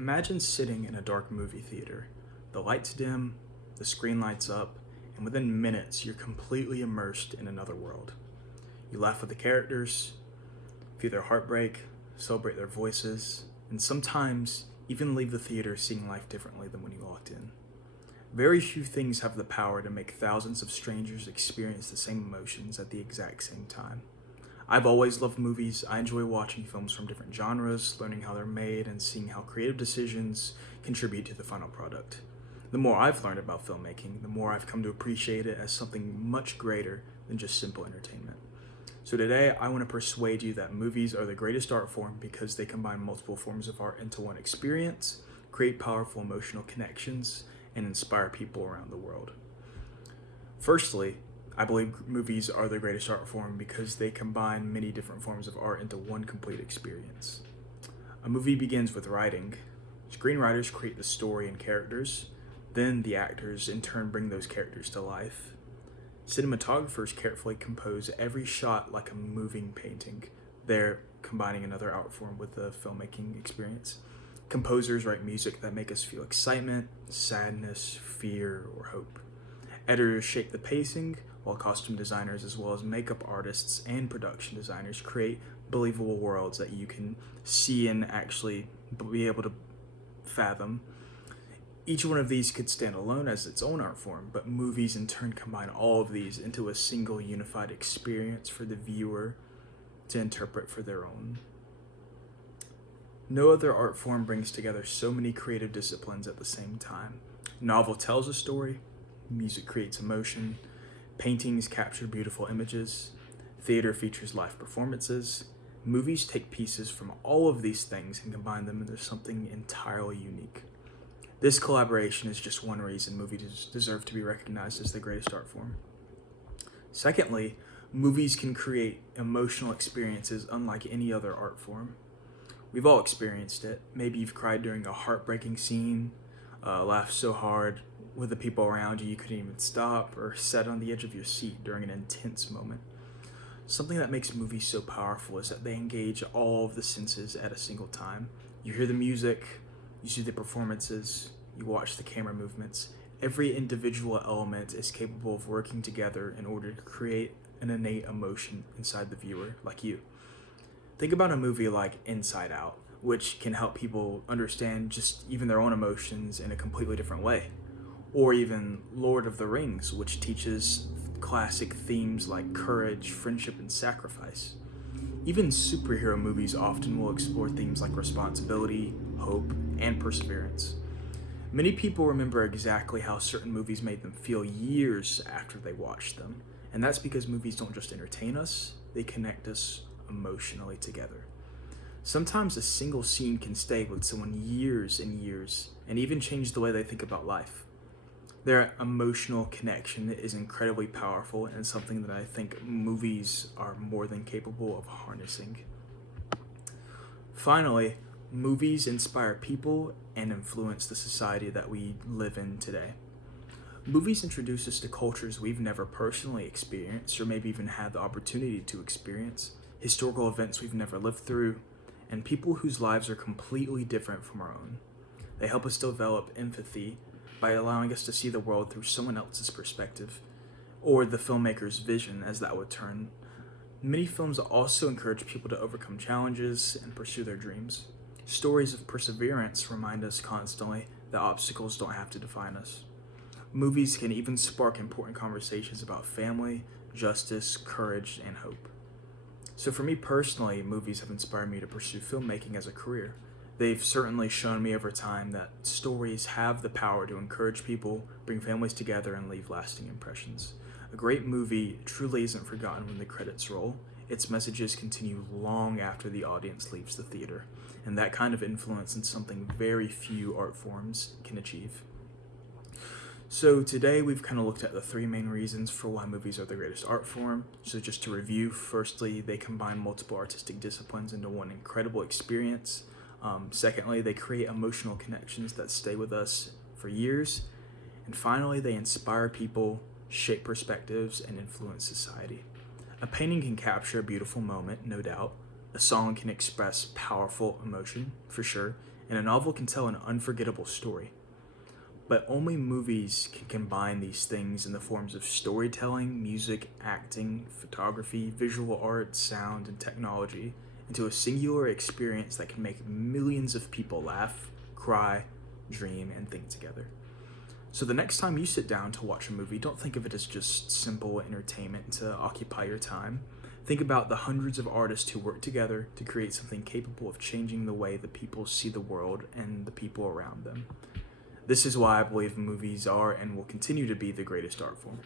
Imagine sitting in a dark movie theater. The lights dim, the screen lights up, and within minutes you're completely immersed in another world. You laugh with the characters, feel their heartbreak, celebrate their voices, and sometimes even leave the theater seeing life differently than when you walked in. Very few things have the power to make thousands of strangers experience the same emotions at the exact same time. I've always loved movies. I enjoy watching films from different genres, learning how they're made, and seeing how creative decisions contribute to the final product. The more I've learned about filmmaking, the more I've come to appreciate it as something much greater than just simple entertainment. So today, I want to persuade you that movies are the greatest art form because they combine multiple forms of art into one experience, create powerful emotional connections, and inspire people around the world. Firstly, I believe movies are the greatest art form because they combine many different forms of art into one complete experience. A movie begins with writing. Screenwriters create the story and characters, then the actors in turn bring those characters to life. Cinematographers carefully compose every shot like a moving painting. They're combining another art form with the filmmaking experience. Composers write music that make us feel excitement, sadness, fear, or hope. Editors shape the pacing, while costume designers, as well as makeup artists and production designers, create believable worlds that you can see and actually be able to fathom. Each one of these could stand alone as its own art form, but movies in turn combine all of these into a single unified experience for the viewer to interpret for their own. No other art form brings together so many creative disciplines at the same time. Novel tells a story, music creates emotion, paintings capture beautiful images, theater features live performances, movies take pieces from all of these things and combine them into something entirely unique. This collaboration is just one reason movies deserve to be recognized as the greatest art form. Secondly, movies can create emotional experiences unlike any other art form. We've all experienced it. Maybe you've cried during a heartbreaking scene, laughed so hard with the people around you you couldn't even stop, or sat on the edge of your seat during an intense moment. Something that makes movies so powerful is that they engage all of the senses at a single time. You hear the music, you see the performances, you watch the camera movements. Every individual element is capable of working together in order to create an innate emotion inside the viewer, like you. Think about a movie like Inside Out, which can help people understand just even their own emotions in a completely different way. Or even Lord of the Rings, which teaches classic themes like courage, friendship, and sacrifice. Even superhero movies often will explore themes like responsibility, hope, and perseverance. Many people remember exactly how certain movies made them feel years after they watched them, and that's because movies don't just entertain us, they connect us emotionally together. Sometimes a single scene can stay with someone years and years, and even change the way they think about life. Their emotional connection is incredibly powerful and something that I think movies are more than capable of harnessing. Finally, movies inspire people and influence the society that we live in today. Movies introduce us to cultures we've never personally experienced or maybe even had the opportunity to experience, historical events we've never lived through, and people whose lives are completely different from our own. They help us develop empathy by allowing us to see the world through someone else's perspective, or the filmmaker's vision, as that would turn. Many films also encourage people to overcome challenges and pursue their dreams. Stories of perseverance remind us constantly that obstacles don't have to define us. Movies can even spark important conversations about family, justice, courage, and hope. So for me personally, movies have inspired me to pursue filmmaking as a career. They've certainly shown me over time that stories have the power to encourage people, bring families together, and leave lasting impressions. A great movie truly isn't forgotten when the credits roll. Its messages continue long after the audience leaves the theater, and that kind of influence is something very few art forms can achieve. So today we've kind of looked at the three main reasons for why movies are the greatest art form. So just to review, firstly, they combine multiple artistic disciplines into one incredible experience. Secondly, they create emotional connections that stay with us for years. And finally, they inspire people, shape perspectives, and influence society. A painting can capture a beautiful moment, no doubt. A song can express powerful emotion, for sure. and a novel can tell an unforgettable story. But only movies can combine these things in the forms of storytelling, music, acting, photography, visual art, sound, and technology into a singular experience that can make millions of people laugh, cry, dream, and think together. So the next time you sit down to watch a movie, don't think of it as just simple entertainment to occupy your time. Think about the hundreds of artists who work together to create something capable of changing the way that people see the world and the people around them. This is why I believe movies are and will continue to be the greatest art form.